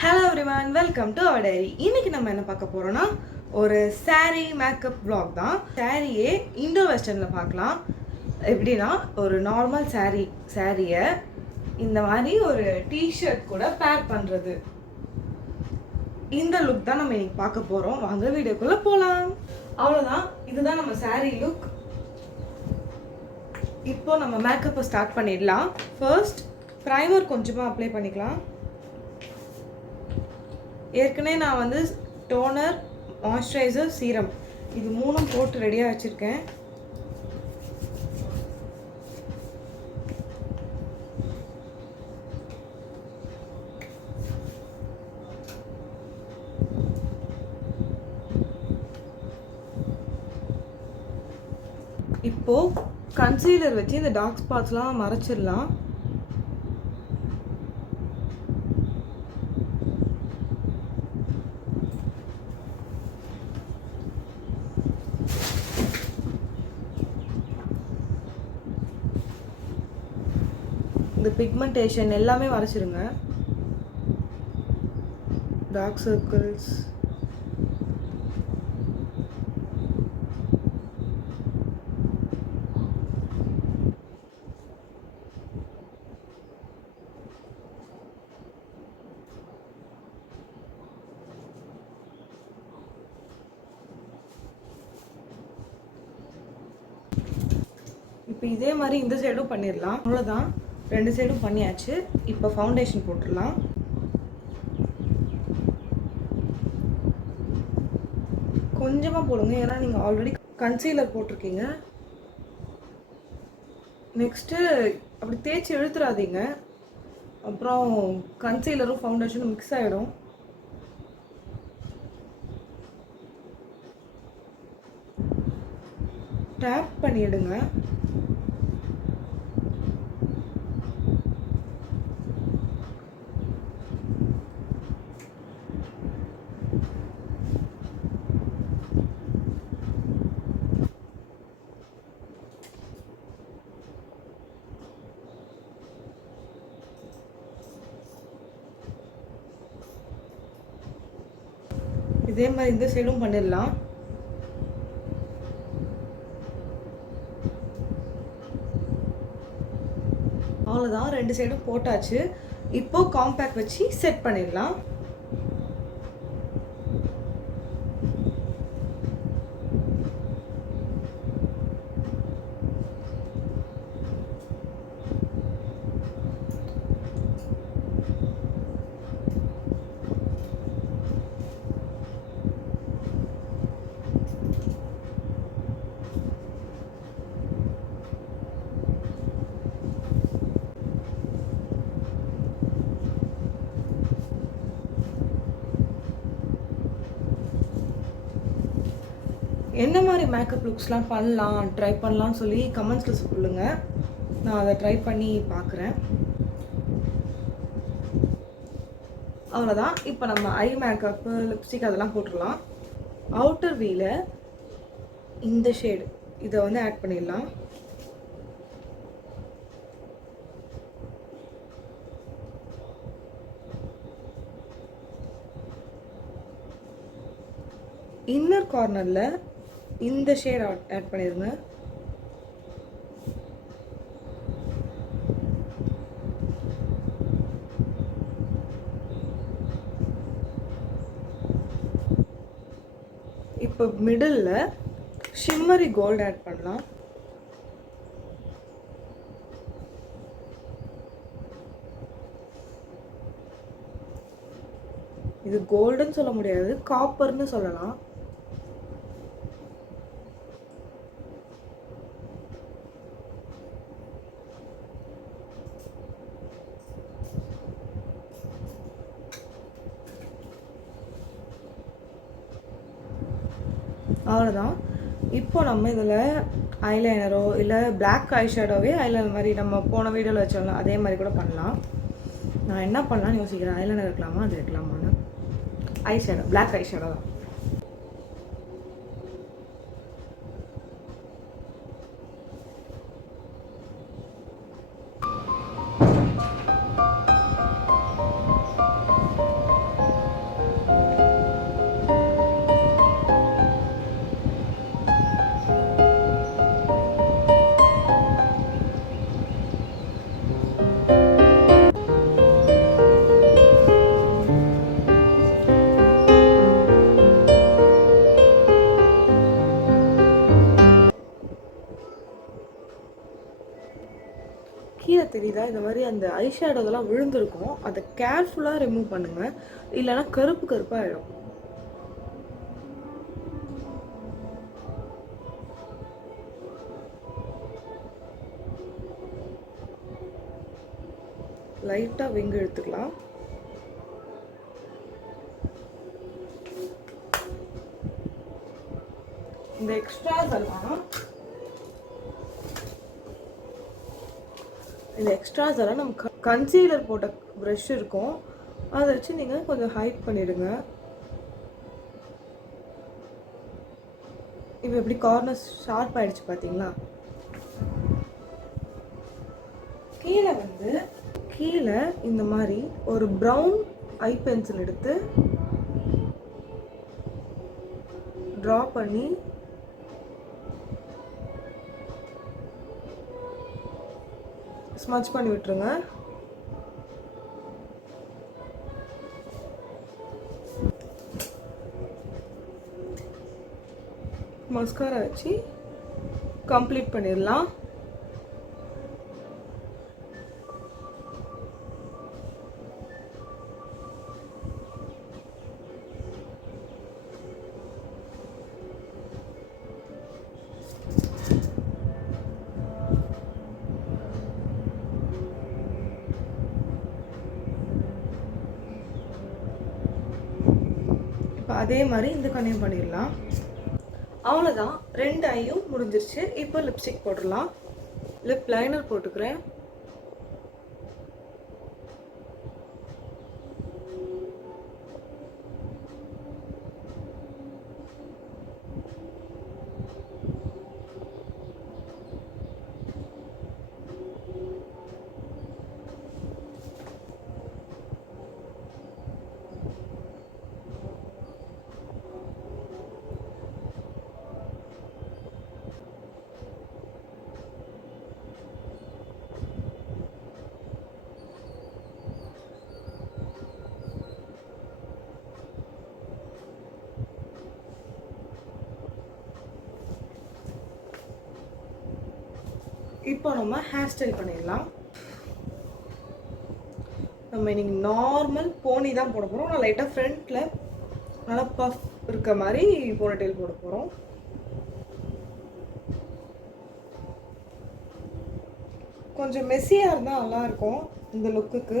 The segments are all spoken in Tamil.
Hello everyone, welcome to our diary. இன்னைக்கு நம்ம என்ன பார்க்க போறோம்னா ஒரு saree மேக்கப் vlog தான். சாரியே இண்டோ வெஸ்டர்னில் பார்க்கலாம். எப்படின்னா ஒரு நார்மல் சாரியை இந்த மாதிரி ஒரு டிஷர்ட் கூட பேர் பண்ணுறது. இந்த லுக் தான் நம்ம இன்னைக்கு பார்க்க போகிறோம். வாங்க வீடியோக்குள்ளே போகலாம். அவ்வளோதான், இதுதான் நம்ம saree லுக். இப்போ நம்ம மேக்கப்பை ஸ்டார்ட் பண்ணிடலாம். ஃபர்ஸ்ட் ப்ரைமர் கொஞ்சமாக அப்ளை பண்ணிக்கலாம். ஏற்கனவே நான் வந்து டோனர், மாய்ஸ்சரைசர், சீரம் இது மூணும் போட்டு ரெடியாக வச்சுருக்கேன். இப்போது கன்சீலர் வச்சு இந்த டார்க் ஸ்பாட்ஸ்லாம் மறைச்சிடலாம். இந்த பிக்மெண்டேஷன் எல்லாமே மறைச்சிருங்க. டார்க் சர்க்கிள்ஸ், இப்போ இதே மாதிரி இந்த சைடும் பண்ணிடலாம். அவ்வளோதான், ரெண்டு சைடும் பண்ணியாச்சு. இப்போ ஃபவுண்டேஷன் போட்டுடலாம். கொஞ்சமாக போடுங்க, ஏன்னா நீங்கள் ஆல்ரெடி கன்சீலர் போட்டிருக்கீங்க. நெக்ஸ்ட்டு அப்படி தேய்ச்சி இழுத்துறாதீங்க, அப்புறம் கன்சீலரும் ஃபவுண்டேஷனும் மிக்ஸ் ஆகிடும். டேப் பண்ணிவிடுங்க. இதே மாதிரி இந்த சைடும் பண்ணிடலாம். அவ்வளோதான், ரெண்டு சைடும் போட்டாச்சு. இப்போ காம்பேக்ட் வச்சு செட் பண்ணிடலாம். என்ன மாதிரி மேக்கப் லுக்ஸ்லாம் ட்ரை பண்ணலான்னு சொல்லி கமெண்ட்ஸில் சொல்லுங்கள். நான் அதை ட்ரை பண்ணி பார்க்குறேன். அவ்வளோதான், இப்போ நம்ம ஐ மேக்கப்பு, லிப்ஸ்டிக் அதெல்லாம் போட்டுடலாம். அவுட்டர் வீல இந்த ஷேடு இதை வந்து ஆட் பண்ணிடலாம். இன்னர் கார்னரில் இந்த ஷேட் ஆட் பண்ணிடுங்க. இப்போ மிடில் ஷிம்மரி கோல்டு ஆட் பண்ணலாம். இது கோல்டுன்னு சொல்ல முடியாது, காப்பர்னு சொல்லலாம். அவ்வளோதான். இப்போ நம்ம இதில் ஐலைனரோ இல்லை பிளாக் ஐ ஷேடோவே ஐலைனர் மாதிரி நம்ம போன வீடியோவில் வச்சோம்ல அதே மாதிரி கூட பண்ணலாம். நான் என்ன பண்ணலான்னு யோசிக்கிறேன். ஐலைனர் இருக்கலாமா, அது இருக்கலாமான்னு. Eye shadow, black eye shadow தான். இந்த மாதிரி அந்த ஐ ஷேடோதெல்லாம் விழுந்திருக்கும். அதை கேர்ஃபுல்லாக ரிமூவ் பண்ணுங்கள், இல்லைன்னா கருப்பு கருப்பாக ஆகிடும். லைட்டாக விங்கு எடுத்துக்கலாம். இந்த எக்ஸ்ட்ராஸ் எல்லாம் நம்ம கன்சீலர் போட்ட ப்ரஷ் இருக்கும், அதை வச்சு நீங்கள் கொஞ்சம் ஹைட் பண்ணிடுங்க. இப்போ எப்படி கார்னர்ஸ் ஷார்ப் ஆயிடுச்சு பார்த்தீங்களா? கீழே இந்த மாதிரி ஒரு ப்ரௌன் ஐ பென்சில் எடுத்து ட்ரா பண்ணி ஸ்மட்ச் பண்ணி விட்டுருங்க. மஸ்காரா வச்சு கம்ப்ளீட் பண்ணிடலாம். இப்போ அதே மாதிரி இந்த கண்ணையும் பண்ணிடலாம். அவ்வளோதான், 2 ஐயும் முடிஞ்சிருச்சு. இப்போ லிப்ஸ்டிக் போட்டுடலாம். லிப் லைனர் போட்டுக்கிறேன். இப்போ நம்ம ஹேர் ஸ்டைல் பண்ணிடலாம். நம்ம இன்னைக்கு நார்மல் போனி தான் போட போகிறோம். நான் லைட்டாக ஃப்ரண்ட்டில் நல்லா பஃப் இருக்க மாதிரி போனிடெயில் போட போகிறோம். கொஞ்சம் மெஸ்ஸியாக இருந்தால் நல்லாயிருக்கும் இந்த லுக்குக்கு.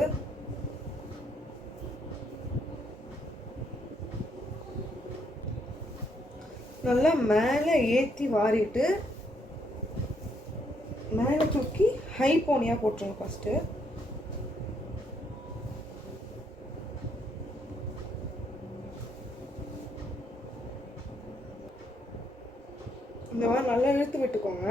நல்லா மேலே ஏற்றி வாரிட்டு மேலே தூக்கி ஹை போனியாக போட்டுருங்க ஃபஸ்ட்டு. இந்த மாதிரி நல்லா இழுத்து விட்டுக்கோங்க.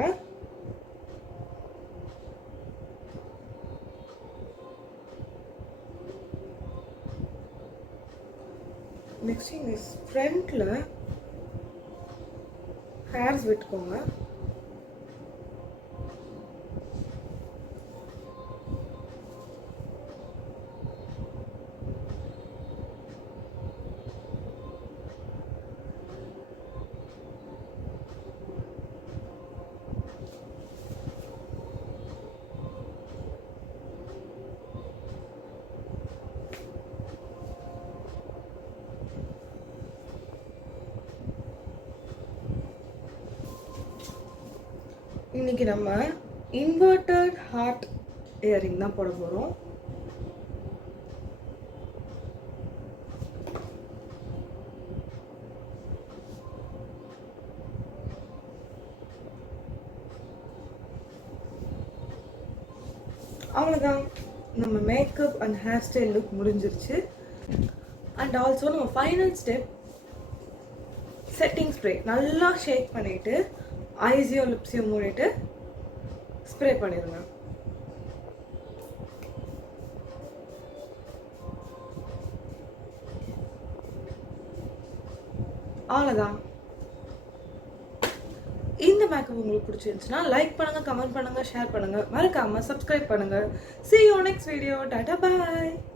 நெக்ஸ்ட் இங்கே ஃப்ரண்ட்டில் ஹேர்ஸ் விட்டுக்கோங்க. இன்னைக்கு நம்ம இன்வெர்டட் ஹார்ட் இயரிங் தான் போட போகிறோம். அவ்வளோதான், நம்ம makeup and hair style look முடிஞ்சிருச்சு. அண்ட் ஆல்சோ நம்ம ஃபைனல் ஸ்டெப் செட்டிங் ஸ்ப்ரே நல்லா ஷேக் பண்ணிவிட்டு ஐஸையும் லிப்ஸையும் மூடிட்டு ஸ்ப்ரே பண்ணிடுங்க. அவ்வளோதான். இந்த மேக்கப் உங்களுக்கு பிடிச்சிருந்துச்சுன்னா லைக் பண்ணுங்கள், கமெண்ட் பண்ணுங்கள், ஷேர் பண்ணுங்கள், மறக்காமல் சப்ஸ்கிரைப் பண்ணுங்கள். See you next video. Tata bye.